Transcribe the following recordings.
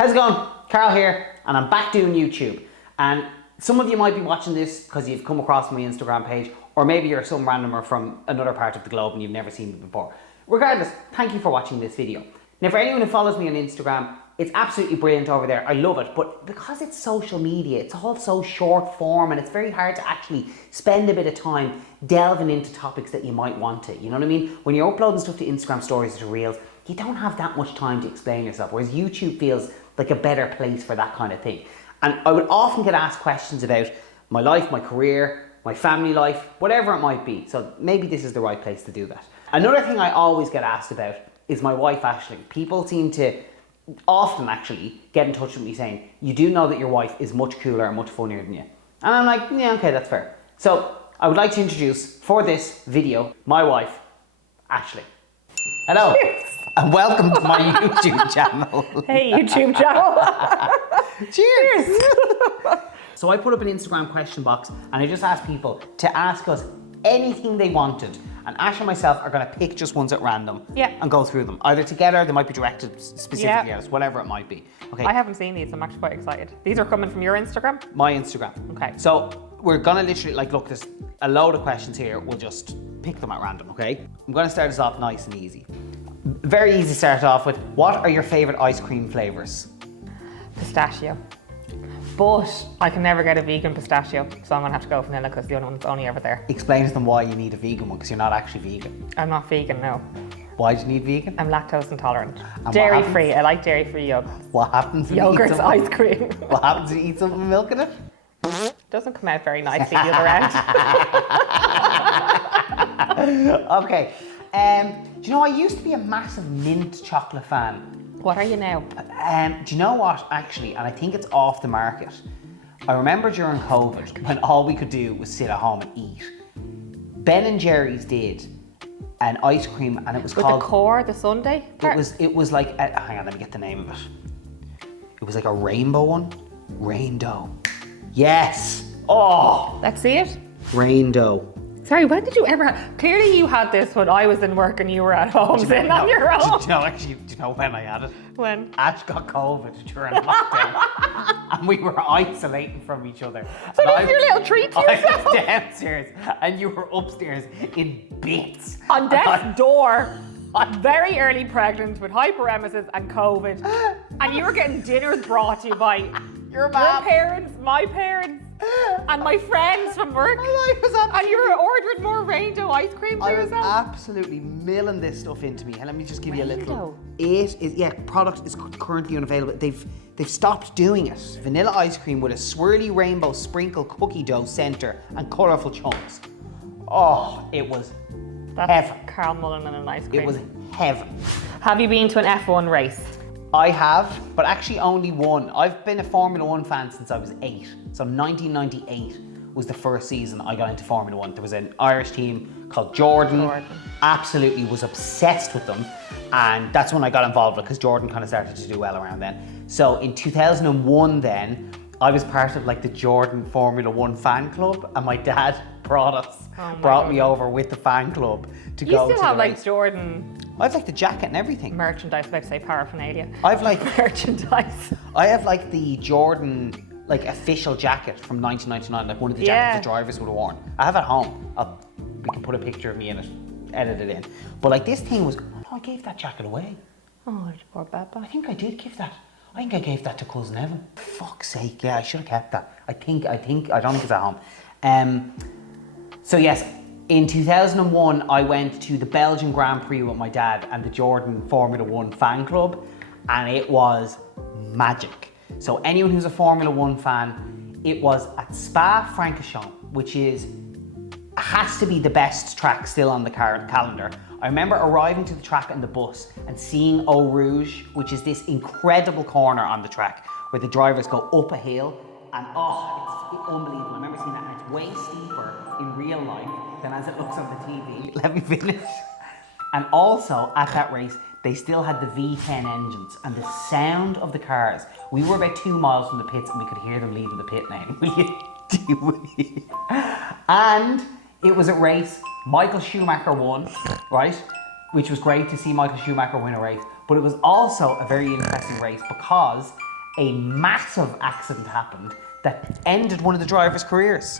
How's it going? Carl here, and I'm back doing YouTube. And some of you might be watching this because you've come across my Instagram page, or maybe you're some randomer from another part of the globe and you've never seen me before. Regardless, thank you for watching this video. Now, for anyone who follows me on Instagram, it's absolutely brilliant over there. I love it, but because it's social media, it's all so short form and it's very hard to actually spend a bit of time delving into topics that you might want to. You know what I mean? When you're uploading stuff to Instagram stories or to Reels, you don't have that much time to explain yourself, whereas YouTube feels like a better place for that kind of thing. And I would often get asked questions about my life, my career, my family life, whatever it might be. So maybe this is the right place to do that. Another thing I always get asked about is my wife, Aisling. People seem to often actually get in touch with me saying, you do know that your wife is much cooler and much funnier than you. And I'm like, yeah, okay, that's fair. So I would like to introduce, for this video, my wife, Aisling. Hello. Cheers. And welcome to my YouTube channel. Hey, YouTube channel. Cheers. So I put up an Instagram question box and I just asked people to ask us anything they wanted. And Ash and myself are going to pick just ones at random and go through them. Either together, they might be directed specifically at us, whatever it might be. Okay. I haven't seen these, I'm actually quite excited. These are coming from your Instagram? My Instagram. Okay. So we're going to literally, like, look, there's a load of questions here. We'll just pick them at random, okay? I'm going to start us off nice and easy. Very easy to start off with. What are your favorite ice cream flavors? Pistachio. But I can never get a vegan pistachio, so I'm gonna have to go vanilla because the other one's only ever there. Explain to them why you need a vegan one, because you're not actually vegan. I'm not vegan, no. Why do you need vegan? I'm lactose intolerant. And Dairy free, I like dairy free yogurt. What happens when you eat Yogurt's something? ice cream. What happens when you eat something with milk in it? Doesn't come out very nicely the other end. Okay. Do you know, I used to be a massive mint chocolate fan. What are you now? Do you know what, actually, and I think it's off the market. I remember during COVID, when all we could do was sit at home and eat. Ben & Jerry's did an ice cream, and it was called... With the core, the sundae? It was like, hang on, let me get the name of it. It was like a rainbow one. Rainbow. Yes. Oh. Let's see it. Rainbow. Sorry, when did you ever have... Clearly you had this when I was in work and you were at home sitting on your own. Do you know when I had it? When? Ash got COVID during lockdown and we were isolating from each other. So that's your little treat to I yourself. was downstairs and you were upstairs in bits. On death's door, very early pregnant with hyperemesis and COVID. And you were getting dinners brought to you by Your mom. parents, my parents, and my friends from work. And you were ordering more rainbow ice cream for I was yourself. absolutely milling this stuff into me. And let me just give you a little. Rainbow? It is, yeah, product is currently unavailable. They've stopped doing it. Vanilla ice cream with a swirly rainbow sprinkle cookie dough center and colourful chunks. Oh, it was That's heaven. carlmullan and an ice cream. It was heaven. Have you been to an F1 race? I have, but actually only one. I've been a Formula One fan since I was 8. So 1998 was the first season I got into Formula One. There was an Irish team called Jordan. Absolutely was obsessed with them. And that's when I got involved because Jordan kind of started to do well around then. So in 2001 then, I was part of like the Jordan Formula One fan club, and my dad brought me over with the fan club to go to the race. You still have like Jordan I have like the jacket and everything. merchandise, like say paraphernalia. I've like Merchandise. I have like the Jordan like official jacket from 1999, like one of the jackets the drivers would have worn. I have it at home. We can put a picture of me in it, edit it in. But like this thing was, oh no, I gave that jacket away. Oh, poor Baba. I think I did give that. I think I gave that to cousin Evan. Fuck's sake, yeah, I should have kept that. I don't think it's at home. So yes, in 2001, I went to the Belgian Grand Prix with my dad and the Jordan Formula One fan club, and it was magic. So anyone who's a Formula One fan, it was at Spa-Francorchamps, which has to be the best track still on the calendar. I remember arriving to the track in the bus and seeing Eau Rouge, which is this incredible corner on the track where the drivers go up a hill, and it's unbelievable. I remember seeing that, and it's way steeper in real life than as it looks on the TV. Let me finish. And also at that race, they still had the V10 engines, and the sound of the cars. We were about 2 miles from the pits and we could hear them leaving the pit lane. Will you? And it was a race Michael Schumacher won, right? Which was great to see Michael Schumacher win a race. But it was also a very interesting race because a massive accident happened that ended one of the drivers' careers.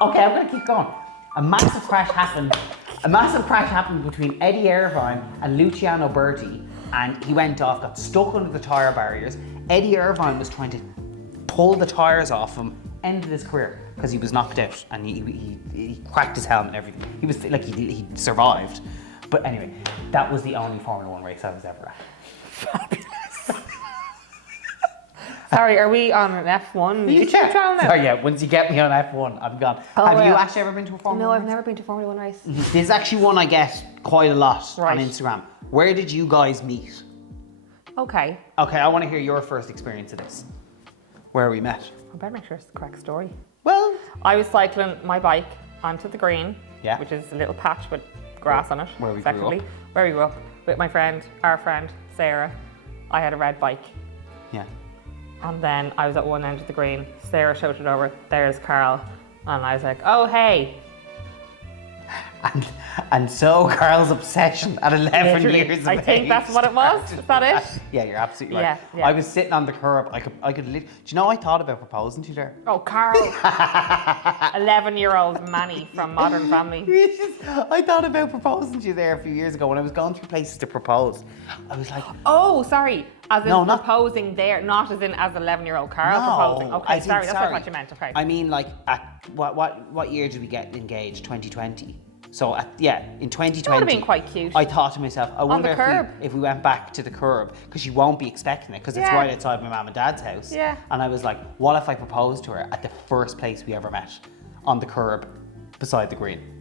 Okay, I'm gonna keep going. A massive crash happened between Eddie Irvine and Luciano Berti, and he went off, got stuck under the tyre barriers. Eddie Irvine was trying to pull the tyres off him, ended his career because he was knocked out and he cracked his helmet and everything. He was like, he survived. But anyway, that was the only Formula One race I was ever at. Fabulous. Sorry, are we on an F1 YouTube channel now? Sorry, yeah, once you get me on F1, I'm gone. Have you actually ever been to a Formula One No, I've never been to a Formula One race. This is actually one I get quite a lot Right. on Instagram. Where did you guys meet? Okay. Okay, I want to hear your first experience of this. Where we met. I better make sure it's the correct story. Well, I was cycling my bike onto the green, Yeah. which is a little patch with grass on it, Where we grew effectively. up. Where we grew up, with my friend, our friend, Sarah. I had a red bike. yeah. And then I was at one end of the green. Sarah shouted over, "There's Carl." And I was like, "Oh, hey." And so Carl's obsession at 11 Literally, years of I think age that's what it was. Is that it? Yeah, you're absolutely right. Yeah, yeah. I was sitting on the curb. I could. Do you know I thought about proposing to you there? Oh, Carl. 11-year-old Manny from Modern Family. I thought about proposing to you there a few years ago when I was going through places to propose. I was like, Oh, sorry. As in No, not- proposing there, not as in as 11-year-old Carl no. proposing. Okay, as in, sorry, that's what I thought you meant. Okay. I mean, like, at what year did we get engaged? 2020. So in 2020, That would have been quite cute. I thought to myself, I wonder the curb. if we went back to the curb, because you won't be expecting it, because it's Yeah. right outside my mum and dad's house. Yeah. And I was like, what if I proposed to her at the first place we ever met, on the curb, beside the green?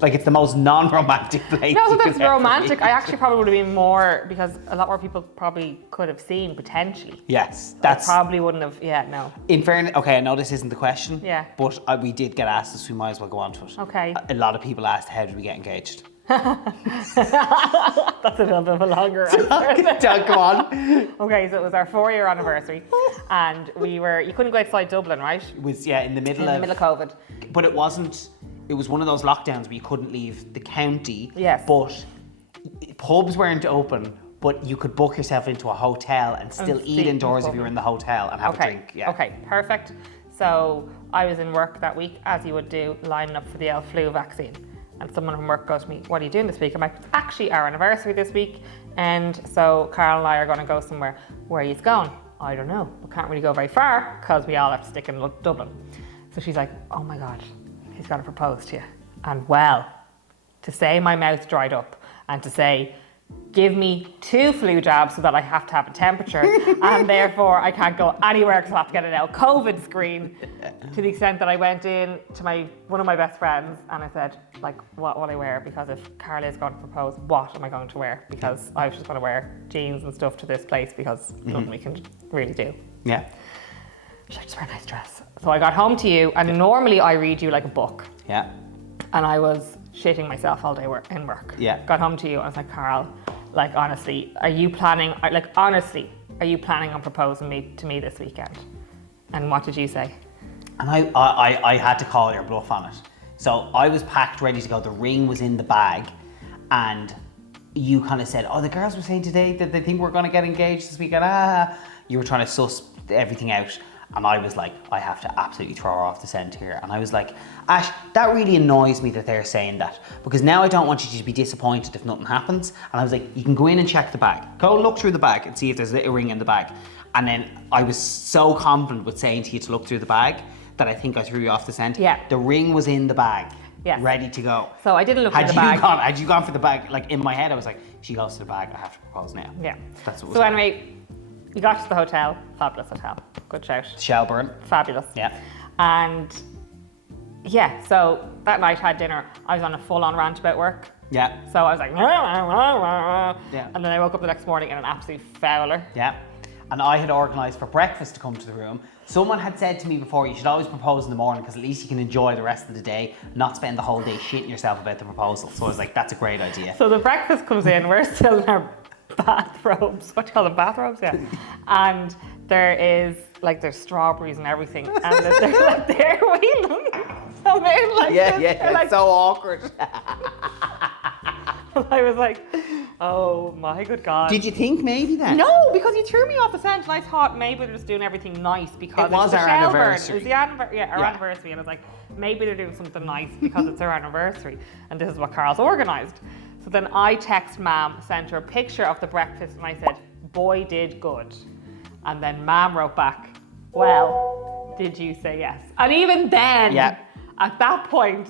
Like, it's the most non-romantic place. No, you that's could ever romantic. be. I actually probably would have been more, because a lot more people probably could have seen potentially. Yes, I that's. probably wouldn't have. Yeah, no. In fairness, okay, I know this isn't the question. Yeah. But we did get asked this, so we might as well go on to it. Okay. A lot of people asked, how did we get engaged? That's a little bit of a longer answer. Go on. Okay, so it was our 4-year anniversary, and you couldn't go outside Dublin, right? It was, in the middle In the middle of COVID. But it was one of those lockdowns where you couldn't leave the county. Yes. But pubs weren't open, but you could book yourself into a hotel and still eat see indoors if people. you were in the hotel and have a drink. Yeah. Okay, perfect. So I was in work that week, as you would do, lining up for the flu vaccine. And someone from work goes to me, "What are you doing this week?" I'm like, "It's actually our anniversary this week. And so Carl and I are going to go somewhere." "Where are you going?" "I don't know. We can't really go very far because we all have to stick in Dublin." So she's like, "Oh my God, he's got to propose to you." And well, to say my mouth dried up and to say, "Give me 2 flu jabs so that I have to have a temperature and therefore I can't go anywhere because I have to get an COVID screen," to the extent that I went in to one of my best friends and I said, like, what will I wear? Because if Carla is going to propose, what am I going to wear? Because I was just going to wear jeans and stuff to this place because nothing we can really do. Yeah. She's like, "Just wear a nice dress." So I got home to you, and normally I read you like a book. Yeah. And I was shitting myself all day in work. Yeah. Got home to you and I was like, "Carl, like honestly, are you planning on proposing to me this weekend?" And what did you say? And I had to call your bluff on it. So I was packed, ready to go. The ring was in the bag, and you kind of said, "Oh, the girls were saying today that they think we're going to get engaged this weekend." You were trying to suss everything out. And I was like, I have to absolutely throw her off the scent here. And I was like, Ash, that really annoys me that they're saying that, because now I don't want you to be disappointed if nothing happens. And I was like, you can go in and check the bag. Go look through the bag and see if there's a little ring in the bag. And then I was so confident with saying to you to look through the bag that I think I threw you off the scent. Yeah. The ring was in the bag, Yes. ready to go. So I didn't look through the bag. Had you gone for the bag, like in my head, I was like, she goes to the bag, I have to propose now. Yeah. That's what was So on. anyway, you got to the hotel. Fabulous hotel. Good shout. Shelburne. Fabulous. Yeah. And yeah, so that night I had dinner. I was on a full-on rant about work. Yeah. So I was like, Yeah. And then I woke up the next morning in an absolute fowler. Yeah. And I had organised for breakfast to come to the room. Someone had said to me before, you should always propose in the morning because at least you can enjoy the rest of the day, not spend the whole day shitting yourself about the proposal. So I was like, that's a great idea. So the breakfast comes in, we're still in our bathrobes. What do you call them? Bathrobes? Yeah. And there's strawberries and everything. And they're wheeling. So they're like, Yeah, this. yeah, They're it's like, so awkward. I was like, Oh my good God. Did you think maybe then? No, because you threw me off the scent and I thought maybe they're just doing everything nice because It was the our Shelburne. anniversary. It was the our anniversary, and I was like, maybe they're doing something nice because it's our anniversary, and this is what Carl's organised. So then I text Mam, sent her a picture of the breakfast, and I said, boy did good. And then Mam wrote back, well, did you say yes? And even then, at that point,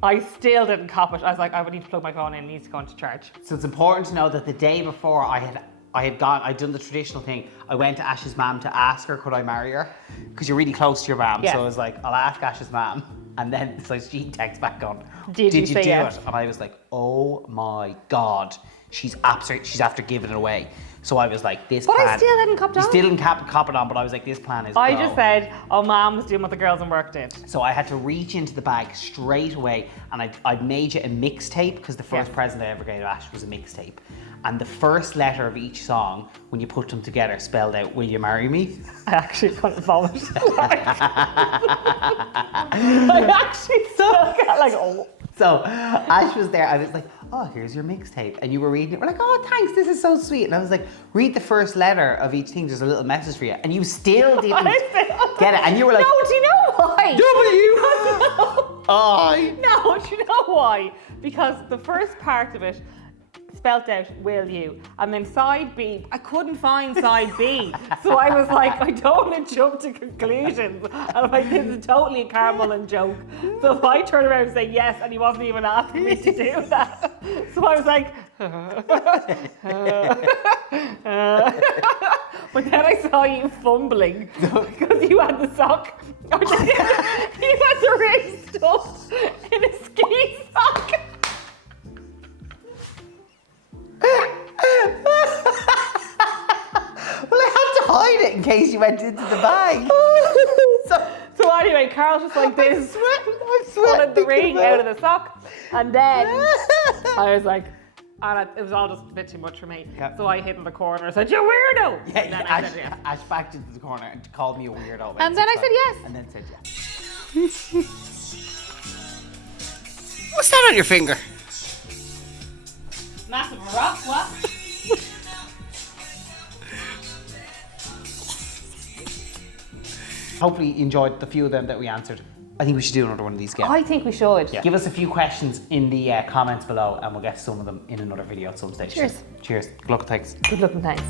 I still didn't cop it. I was like, I would need to plug my phone in, it needs to go into charge. So it's important to know that the day before I'd done the traditional thing. I went to Ash's mum to ask her, could I marry her? Because you're really close to your mum. Yeah. So I was like, I'll ask Ash's mum. And then so she texts back on, Did you say do yes? it? And I was like, oh my God, she's after giving it away. So I was like, this plan. But I still hadn't copped on. You still didn't cop it on, but I was like, this plan is I go. just said, oh, Mam was doing what the girls in work did. So I had to reach into the bag straight away, and I'd made you a mixtape, because the first present I ever gave Ash was a mixtape. And the first letter of each song, when you put them together, spelled out, will you marry me? I actually couldn't vomit. I actually got like, oh. So Ash was there, I was like, oh, here's your mixtape. And you were reading it, we're like, oh, thanks, this is so sweet. And I was like, read the first letter of each thing, there's a little message for you. And you still didn't get it. And you were like, no, do you know why? I. No, do you know why? Because the first part of it spelt out, will you? And then side B, I couldn't find side B. So I was like, I don't want to jump to conclusions. And I'm like, this is totally a carlmullan joke. So if I turn around and say yes, and he wasn't even asking me to do that. So I was like, but then I saw you fumbling because you had the sock. Or you had the ring stuffed in a ski sock. Well, I had to hide it in case you went into the bag. So anyway, Carl's just like this, I'm pulling the ring out of the sock, and then I was like, and it was all just a bit too much for me. Yeah. So I hid in the corner and said, you weirdo! Yeah, And then I said yes. Ash backed into the corner and called me a weirdo. And then I said yes. And then said yes. What's that on your finger? Massive rock, what? Hopefully you enjoyed the few of them that we answered. I think we should do another one of these again. I think we should. Yeah. Give us a few questions in the comments below, and we'll get some of them in another video at some stage. Cheers. Cheers. Good luck, thanks. Good luck and thanks.